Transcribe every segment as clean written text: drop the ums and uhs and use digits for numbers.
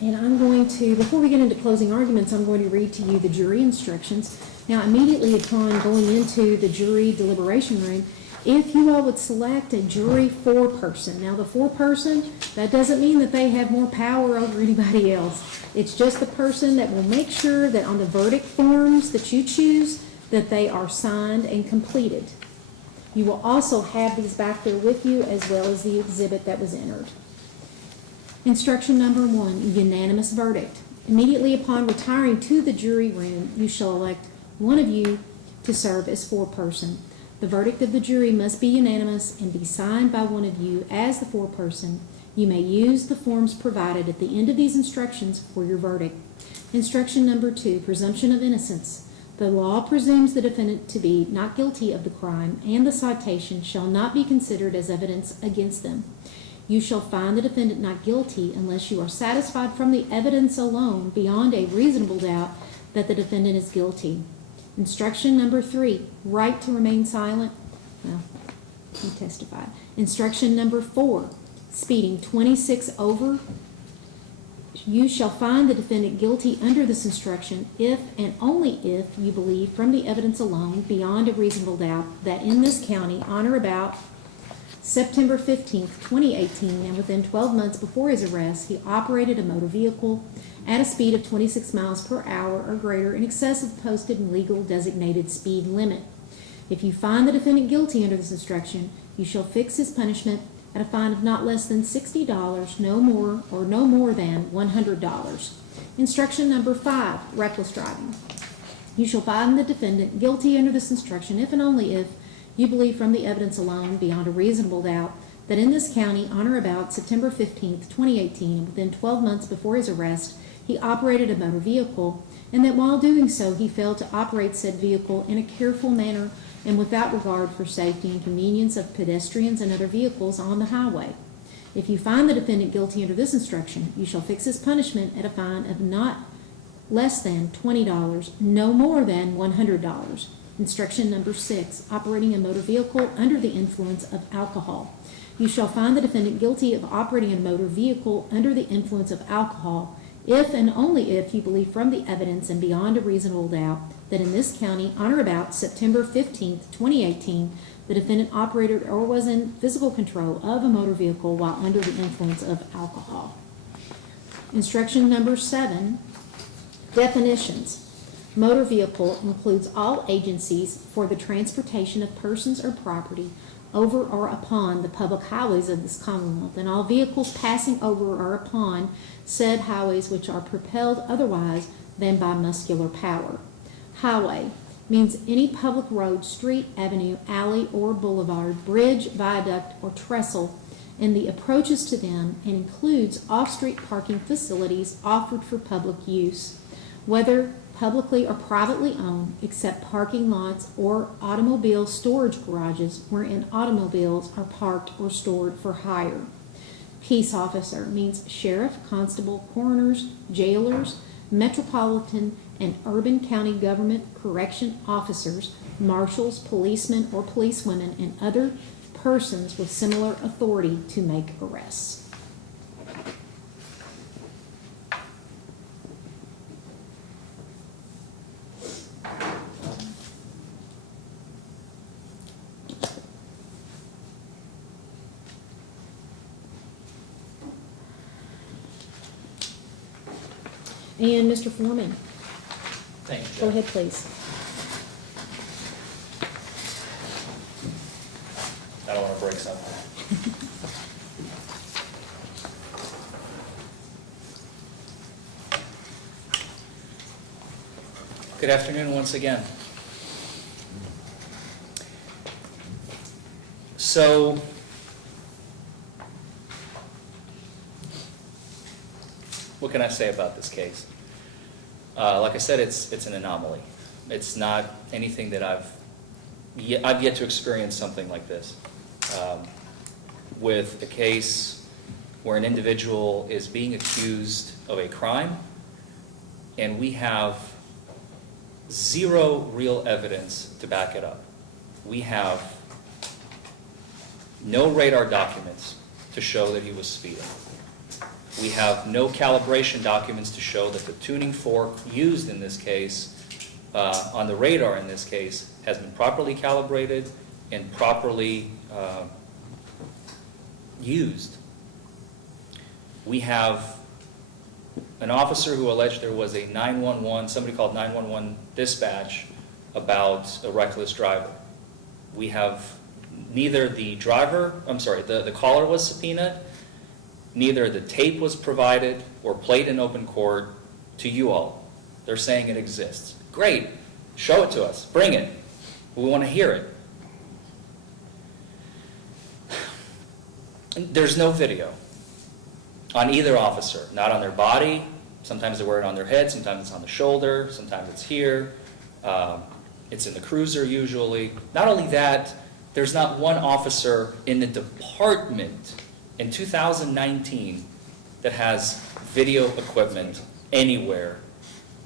And I'm going to, before we get into closing arguments, I'm going to read to you the jury instructions. Now, immediately upon going into the jury deliberation room, if you all would select a jury foreperson. Now, the foreperson, that doesn't mean that they have more power over anybody else. It's just the person that will make sure that on the verdict forms that you choose, that they are signed and completed. You will also have these back there with you, as well as the exhibit that was entered. Instruction number 1, unanimous verdict. Immediately upon retiring to the jury room, you shall elect one of you to serve as foreperson. The verdict of the jury must be unanimous and be signed by one of you as the foreperson. You may use the forms provided at the end of these instructions for your verdict. Instruction number 2, presumption of innocence. The law presumes the defendant to be not guilty of the crime, and the citation shall not be considered as evidence against them. You shall find the defendant not guilty unless you are satisfied from the evidence alone, beyond a reasonable doubt, that the defendant is guilty. Instruction number 3, right to remain silent. Well, you testified. Instruction number 4, speeding 26 over. You shall find the defendant guilty under this instruction if and only if you believe from the evidence alone, beyond a reasonable doubt, that in this county, on or about September 15th, 2018, and within 12 months before his arrest, he operated a motor vehicle at a speed of 26 miles per hour or greater, in excess of the posted and legal designated speed limit. If you find the defendant guilty under this instruction, you shall fix his punishment at a fine of not less than $60, no more, or no more than $100. Instruction number 5, reckless driving. You shall find the defendant guilty under this instruction if and only if you believe from the evidence alone, beyond a reasonable doubt, that in this county, on or about September 15th, 2018, and within 12 months before his arrest, he operated a motor vehicle, and that while doing so, he failed to operate said vehicle in a careful manner and without regard for safety and convenience of pedestrians and other vehicles on the highway. If you find the defendant guilty under this instruction, you shall fix his punishment at a fine of not less than $20, no more than $100. Instruction number 6, operating a motor vehicle under the influence of alcohol. You shall find the defendant guilty of operating a motor vehicle under the influence of alcohol if and only if you believe from the evidence and beyond a reasonable doubt that in this county, on or about September 15th, 2018, the defendant operated or was in physical control of a motor vehicle while under the influence of alcohol. Instruction number 7, definitions. Motor vehicle includes all agencies for the transportation of persons or property over or upon the public highways of this Commonwealth, and all vehicles passing over or upon said highways which are propelled otherwise than by muscular power. Highway means any public road, street, avenue, alley, or boulevard, bridge, viaduct, or trestle, and the approaches to them, and includes off-street parking facilities offered for public use, whether publicly or privately owned, except parking lots or automobile storage garages wherein automobiles are parked or stored for hire. Peace officer means sheriff, constable, coroners, jailers, metropolitan and urban county government correction officers, marshals, policemen or policewomen, and other persons with similar authority to make arrests. And Mr. Forman. Thank you, Judge. Go ahead, please. I don't want to break something. Good afternoon once again. So, what can I say about this case? Like I said, it's an anomaly. It's not anything that I've yet to experience something like this. With a case where an individual is being accused of a crime, and we have zero real evidence to back it up. We have no radar documents to show that he was speeding. We have no calibration documents to show that the tuning fork used in this case, on the radar in this case, has been properly calibrated and properly used. We have an officer who alleged there was a 911, somebody called 911 dispatch about a reckless driver. We have neither the the caller was subpoenaed, neither the tape was provided or played in open court to you all. They're saying it exists. Great, show it to us, bring it. We want to hear it. There's no video on either officer, not on their body. Sometimes they wear it on their head, sometimes it's on the shoulder, sometimes it's here. It's in the cruiser usually. Not only that, there's not one officer in the department in 2019 that has video equipment anywhere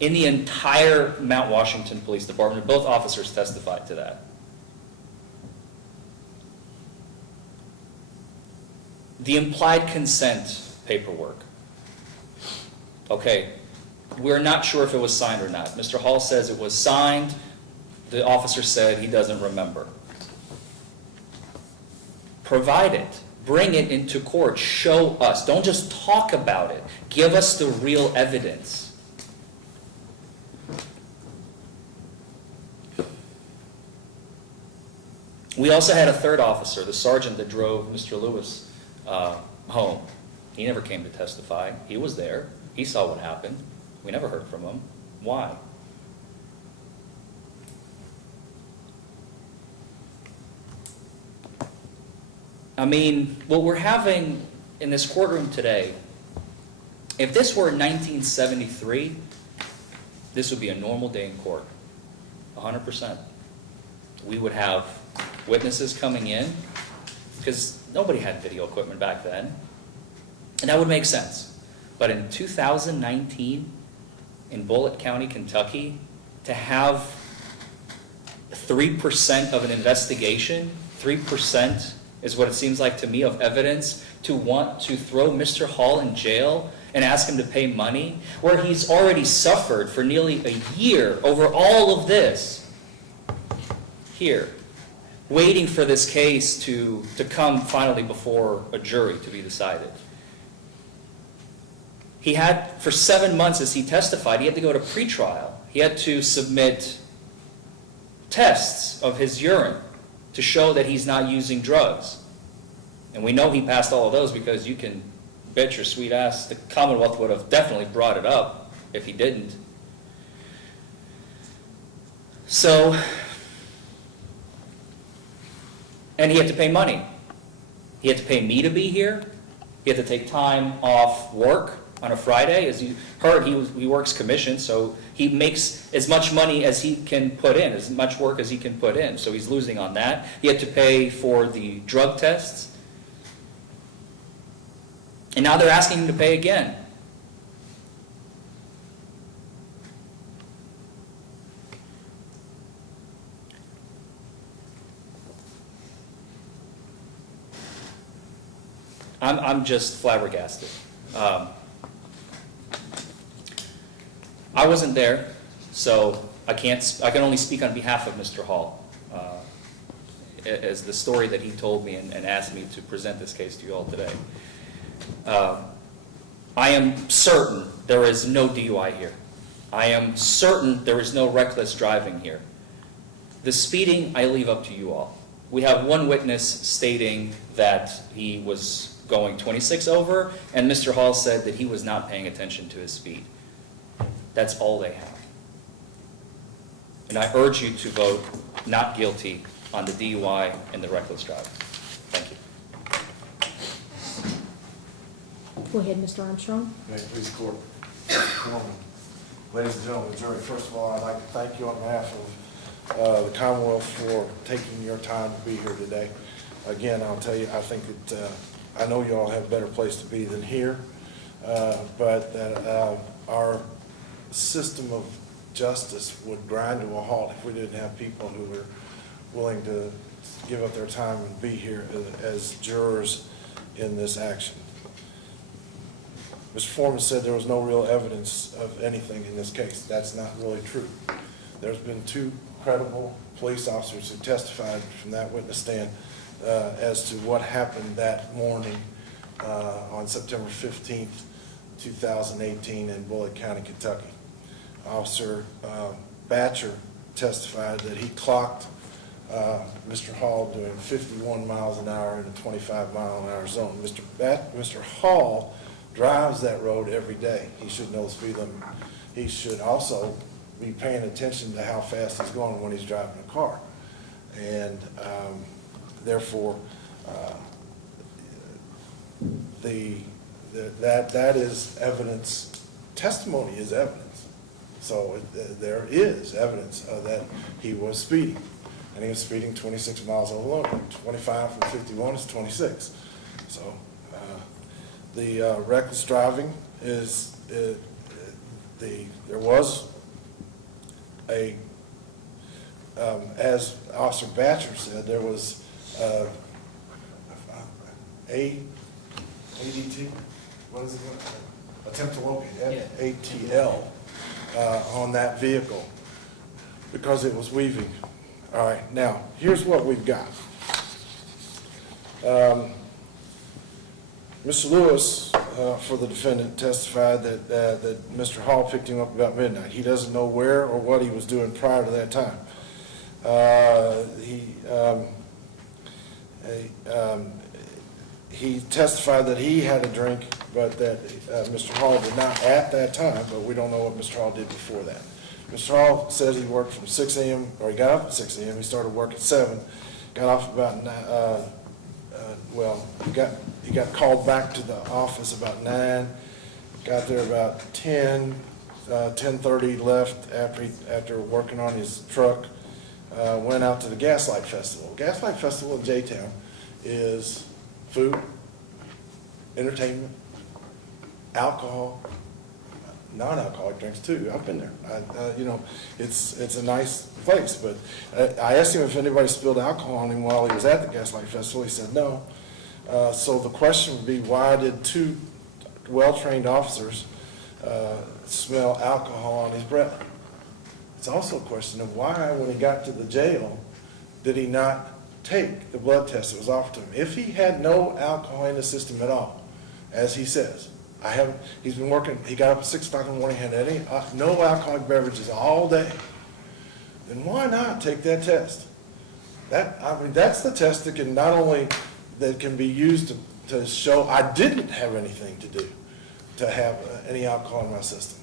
in the entire Mount Washington Police Department. Both officers testified to that. The implied consent paperwork. Okay, we're not sure if it was signed or not. Mr. Hall says it was signed. The officer said he doesn't remember. Provide it. Bring it into court. Show us. Don't just talk about it. Give us the real evidence. We also had a third officer, the sergeant that drove Mr. Lewis home. He never came to testify. He was there. He saw what happened. We never heard from him. Why? I mean, what we're having in this courtroom today, if this were 1973, this would be a normal day in court, 100%. We would have witnesses coming in, because nobody had video equipment back then, and that would make sense. But in 2019, in Bullitt County, Kentucky, to have 3% of an investigation, 3% is what it seems like to me of evidence, to want to throw Mr. Hall in jail and ask him to pay money, where he's already suffered for nearly a year over all of this, here, waiting for this case to come finally before a jury to be decided. He had, for 7 months as he testified, he had to go to pretrial. He had to submit tests of his urine to show that he's not using drugs. And we know he passed all of those because you can bet your sweet ass the Commonwealth would have definitely brought it up if he didn't. So, and he had to pay money. He had to pay me to be here. He had to take time off work on a Friday. As you heard, he works commission, so he makes as much money as he can put in, as much work as he can put in. So he's losing on that. He had to pay for the drug tests. And now they're asking him to pay again. I'm just flabbergasted. I wasn't there, so I can only speak on behalf of Mr. Hall, as the story that he told me and asked me to present this case to you all today. I am certain there is no DUI here. I am certain there is no reckless driving here. The speeding, I leave up to you all. We have one witness stating that he was going 26 over, and Mr. Hall said that he was not paying attention to his speed. That's all they have. And I urge you to vote not guilty on the DUI and the reckless driving. Thank you. Go ahead, Mr. Armstrong. May it please the court. Forman. Ladies and gentlemen of the jury, first of all, I'd like to thank you on behalf of the Commonwealth for taking your time to be here today. Again, I'll tell you, I think that I know you all have a better place to be than here, but that our system of justice would grind to a halt if we didn't have people who were willing to give up their time and be here as jurors in this action. Mr. Forman said there was no real evidence of anything in this case. That's not really true. There's been 2 credible police officers who testified from that witness stand as to what happened that morning on September 15th, 2018 in Bullitt County, Kentucky. Officer Batcher testified that he clocked Mr. Hall doing 51 miles an hour in a 25-mile-an-hour zone. Mr. Hall drives that road every day. He should know the speed limit. He should also be paying attention to how fast he's going when he's driving a car. And therefore, that is evidence. Testimony is evidence. So there is evidence that he was speeding. And he was speeding 26 miles over the limit. 25 from 51 is 26. So the reckless driving is, there was a, as Officer Batcher said, there was ADT, what is it? Attempt to locate, ATL, on that vehicle because it was weaving. All right, now, here's what we've got. Mr. Lewis, for the defendant, testified that Mr. Hall picked him up about midnight. He doesn't know where or what he was doing prior to that time. He testified that he had a drink, but that Mr. Hall did not at that time, but we don't know what Mr. Hall did before that. Mr. Hall says he worked from 6 a.m., or he got up at 6 a.m., he started work at 7, got off about 9, he got called back to the office about 9, got there about 10, 10:30, left after working on his truck, went out to the Gaslight Festival. Gaslight Festival in J-Town is food, entertainment, alcohol, non-alcoholic drinks too. I've been there. It's a nice place. But I asked him if anybody spilled alcohol on him while he was at the Gaslight Festival. He said no. So the question would be, why did 2 well-trained officers smell alcohol on his breath? It's also a question of why, when he got to the jail, did he not take the blood test that was offered to him? If he had no alcohol in the system at all, as he says, he's been working, he got up at 6 o'clock in the morning, had no alcoholic beverages all day, then why not take that test? That's the test that can that can be used to show I didn't have anything to do to have any alcohol in my system.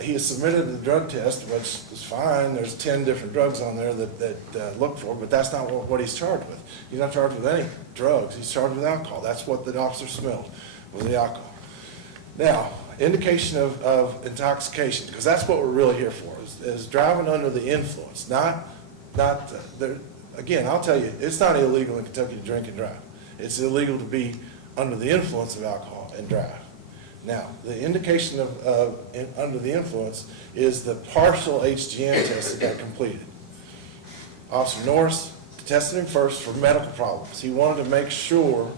He has submitted the drug test, which is fine. There's 10 different drugs on there that look for, but that's not what he's charged with. He's not charged with any drugs. He's charged with alcohol. That's what the officer smelled, was the alcohol. Now, indication of intoxication, because that's what we're really here for, is driving under the influence. Again, I'll tell you, it's not illegal in Kentucky to drink and drive. It's illegal to be under the influence of alcohol and drive. Now, the indication of under the influence is the partial HGN test that got completed. Officer Norris tested him first for medical problems. He wanted to make sure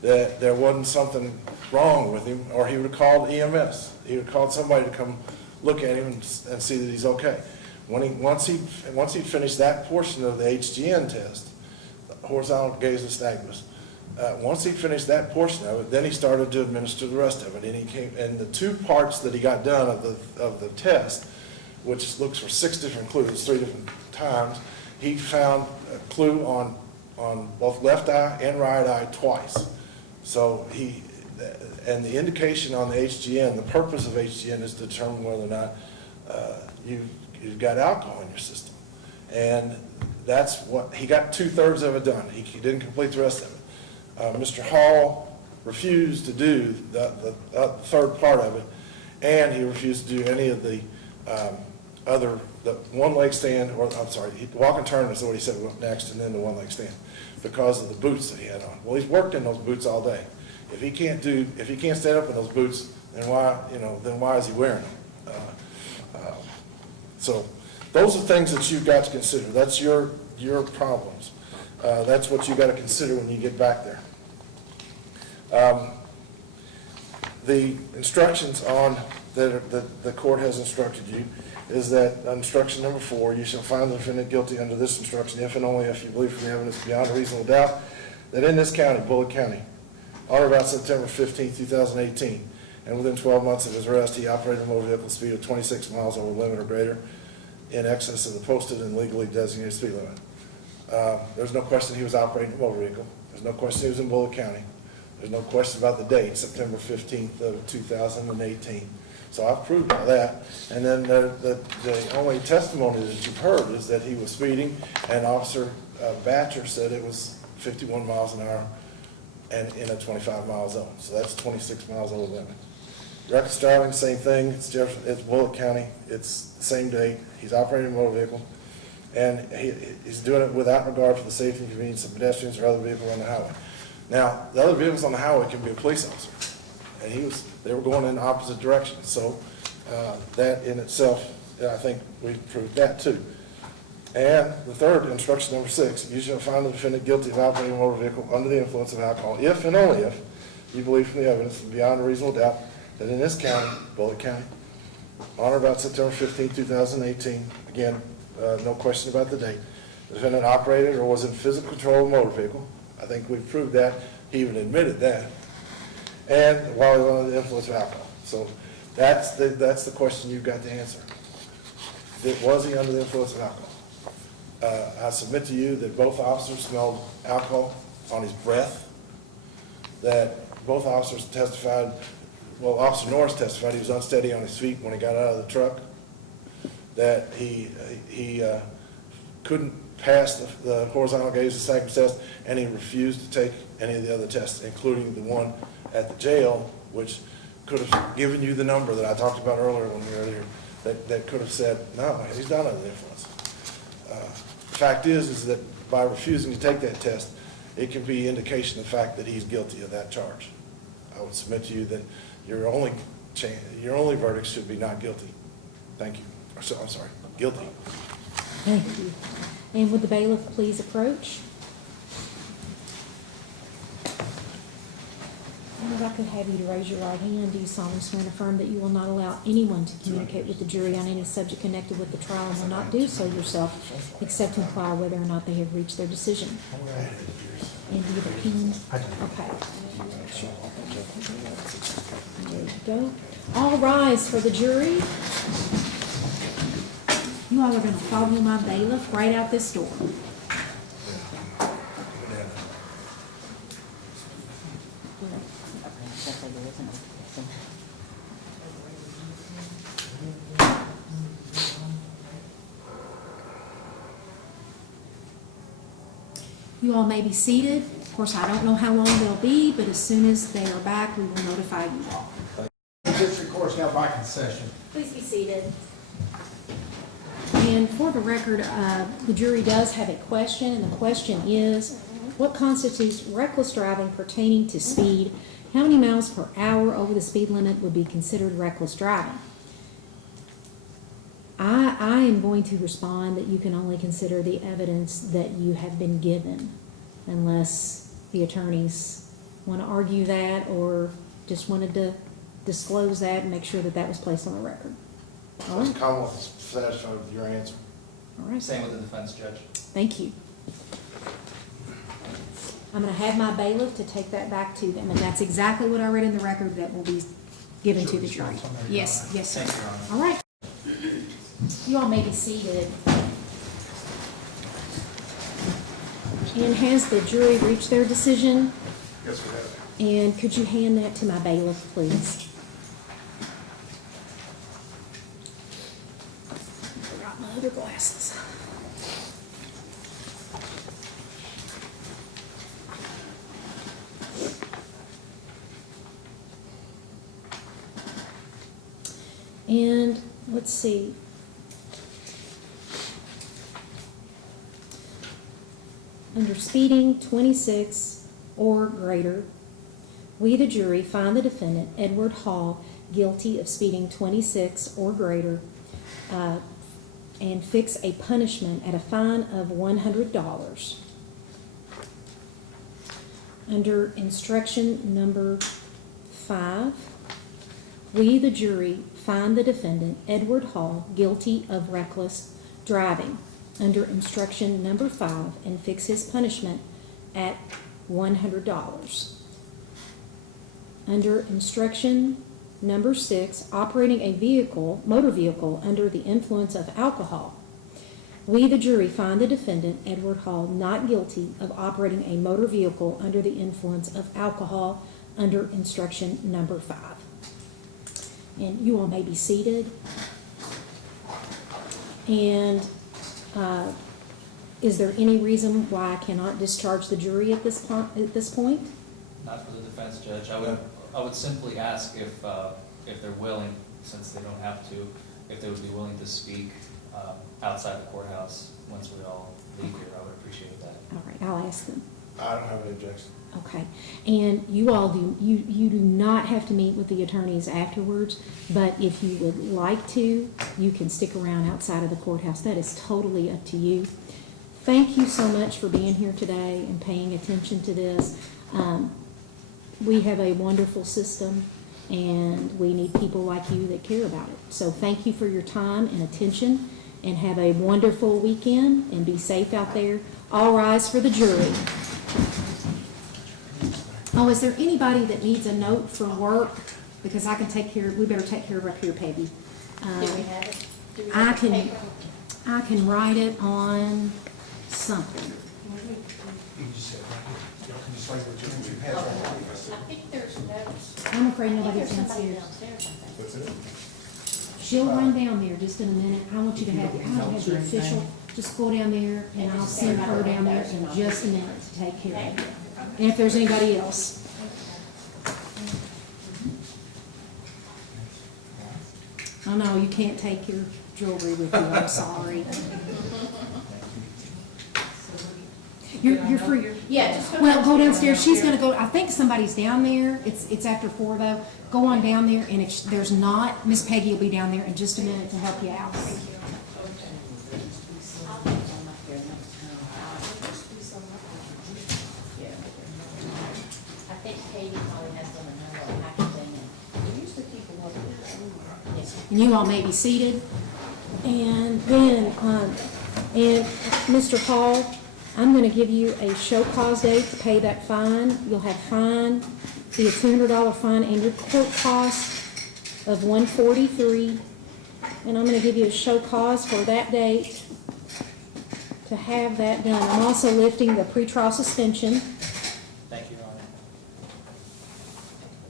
that there wasn't something wrong with him, or he would have called EMS. He would have called somebody to come look at him and see that he's okay. Once he finished that portion of the HGN test, horizontal gaze nystagmus, once he finished that portion of it, then he started to administer the rest of it. And the 2 parts that he got done of the test, which looks for 6 different clues, 3 different times, he found a clue on both left eye and right eye twice. So and the indication on the HGN, the purpose of HGN is to determine whether or not you've got alcohol in your system. And that's what, he got 2/3 of it done. He didn't complete the rest of it. Mr. Hall refused to do the 3rd part of it, and he refused to do any of the the one-leg stand, or I'm sorry, walk and turn is what he said went next, and then the one-leg stand, because of the boots that he had on. Well, he's worked in those boots all day. If he can't stand up in those boots, then why is he wearing them? So those are things that you've got to consider. That's your problems. That's what you got to consider when you get back there. The instructions on, that the court has instructed you, is that instruction number 4, you shall find the defendant guilty under this instruction if and only if you believe from the evidence beyond a reasonable doubt that in this county, Bullitt County, on or about September 15, 2018, and within 12 months of his arrest, he operated a motor vehicle speed of 26 miles over limit or greater in excess of the posted and legally designated speed limit. There's no question he was operating a motor vehicle. There's no question he was in Bullitt County. There's no question about the date, September 15th of 2018. So I've proved all that. And then the only testimony that you've heard is that he was speeding, and Officer Batcher said it was 51 miles an hour and in a 25-mile zone. So that's 26 miles over limit. Reckless driving, same thing. It's Bullitt County. It's the same date. He's operating a motor vehicle, and he's doing it without regard for the safety and convenience of pedestrians or other vehicles on the highway. Now, the other vehicles on the highway can be a police officer, and they were going in opposite directions. So that in itself, I think we've proved that too. And the third, instruction number 6, you shall find the defendant guilty of operating a motor vehicle under the influence of alcohol if and only if you believe from the evidence beyond a reasonable doubt that in this county, Bullitt County, on or about September 15, 2018, again, no question about the date, the defendant operated or was in physical control of a motor vehicle. I think we've proved that. He even admitted that. And while he was under the influence of alcohol. So that's the question you've got to answer. Was he under the influence of alcohol? I submit to you that both officers smelled alcohol on his breath, that both officers testified, well, Officer Norris testified he was unsteady on his feet when he got out of the truck, that he couldn't pass the horizontal gaze and cycle test, and he refused to take any of the other tests, including the one at the jail, which could have given you the number that I talked about earlier when we were here, that could have said, no, he's not under the influence. The fact is that by refusing to take that test, it can be indication of the fact that he's guilty of that charge. I would submit to you that your only verdict should be not guilty. Thank you. I'm sorry, guilty. Thank you. And would the bailiff please approach? And if I could have you to raise your right hand, do you solemnly swear and affirm that you will not allow anyone to communicate with the jury on any subject connected with the trial and will not do so yourself, except to inquire whether or not they have reached their decision? And do you have a pen? Okay. There you go. All rise for the jury. You all are going to follow my bailiff right out this door. You all may be seated. Of course, I don't know how long they'll be, but as soon as they are back, we will notify you all. The district court's now back in session. Please be seated. And for the record, the jury does have a question, and the question is, what constitutes reckless driving pertaining to speed? How many miles per hour over the speed limit would be considered reckless driving? I am going to respond that you can only consider the evidence that you have been given, unless the attorneys want to argue that or just wanted to disclose that and make sure that that was placed on the record. All right. The Commonwealth is satisfied with your answer. All right. Same with the defense judge. Thank you. I'm going to have my bailiff to take that back to them, and that's exactly what I read in the record that will be given to the jury. Yes, yes, sir. All right. You all may be seated. And has the jury reached their decision? Yes, we have. And could you hand that to my bailiff, please? Forgot my other glasses. And let's see. Under speeding 26 or greater, we, the jury, find the defendant, Edward Hall, guilty of speeding 26 or greater, and fix a punishment at a fine of $100. Under instruction number 5, We, the jury, find the defendant, Edward Hall, guilty of reckless driving under instruction number 5 and fix his punishment at $100. Under instruction number 6, operating a motor vehicle under the influence of alcohol. We, the jury, find the defendant, Edward Hall, not guilty of operating a motor vehicle under the influence of alcohol under instruction number 5. And you all may be seated. And is there any reason why I cannot discharge the jury at this point? Not for the defense, Judge. I would simply ask if they're willing, since they don't have to, if they would be willing to speak outside the courthouse once we all leave here. I would appreciate that. All right, I'll ask them. I don't have any objection. Okay, and you all you do not have to meet with the attorneys afterwards, but if you would like to, you can stick around outside of the courthouse. That is totally up to you. Thank you so much for being here today and paying attention to this. We have a wonderful system, and we need people like you that care about it. So thank you for your time and attention, and have a wonderful weekend, and be safe out there. All rise for the jury. Oh, is there anybody that needs a note for work? Because I can take care, we better take care of up here, Peggy. Do we have it? Do we I have the can, paper? I can write it on something. You just said, y'all can just write what you have right I think there's notes. I'm afraid I think nobody's there's somebody downstairs. downstairs, I think. She'll run down there just in a minute. I want you to have, I don't have the official, just go down there and I'll send her down there in just a minute to take care of it. And if there's anybody else. Oh no, you can't take your jewelry with you, I'm sorry. You're free. Yeah, just go. Well, go downstairs, she's gonna go, I think somebody's down there, it's after 4 though. Go on down there, and if there's not, Miss Peggy will be down there in just a minute to help you out. I think Katie probably has them in her little packaging, and we usually keep them over there. Yes. And you all may be seated. And then, and Mr. Hall, I'm gonna give you a show cause date to pay that fine. You'll have fine, be a $200 fine and your court cost of $143. And I'm gonna give you a show cause for that date to have that done. I'm also lifting the pretrial suspension, Thank you, Your Honor.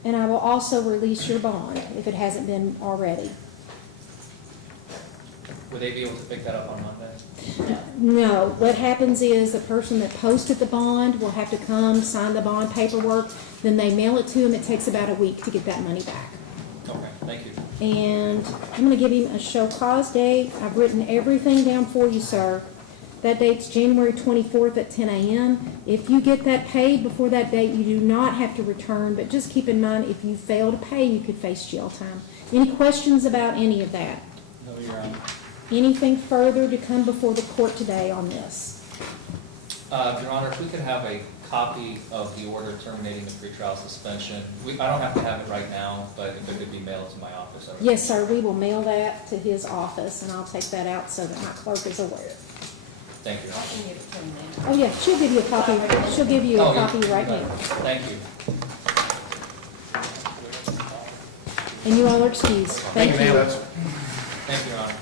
and I will also release your bond if it hasn't been already. Would they be able to pick that up on Monday? No, what happens is the person that posted the bond will have to come, sign the bond paperwork, then they mail it to him. It takes about a week to get that money back. Okay, thank you. And I'm gonna give him a show cause date. I've written everything down for you, sir. That date's January 24th at 10 a.m. If you get that paid before that date, you do not have to return, but just keep in mind, if you fail to pay, you could face jail time. Any questions about any of that? No, Your Honor. Anything further to come before the court today on this? Your Honor, if we could have a copy of the order terminating the pretrial suspension. I don't have to have it right now, but if it could be mailed to my office. I would Yes, sir, we will mail that to his office, and I'll take that out so that my clerk is aware. Thank you, Your I Honor. can give it to him then. Oh, yeah, she'll give you a copy, she'll give you Oh, a yeah. copy right now. Thank you. And you all are excused. Thank you. Thank you, Your Honor.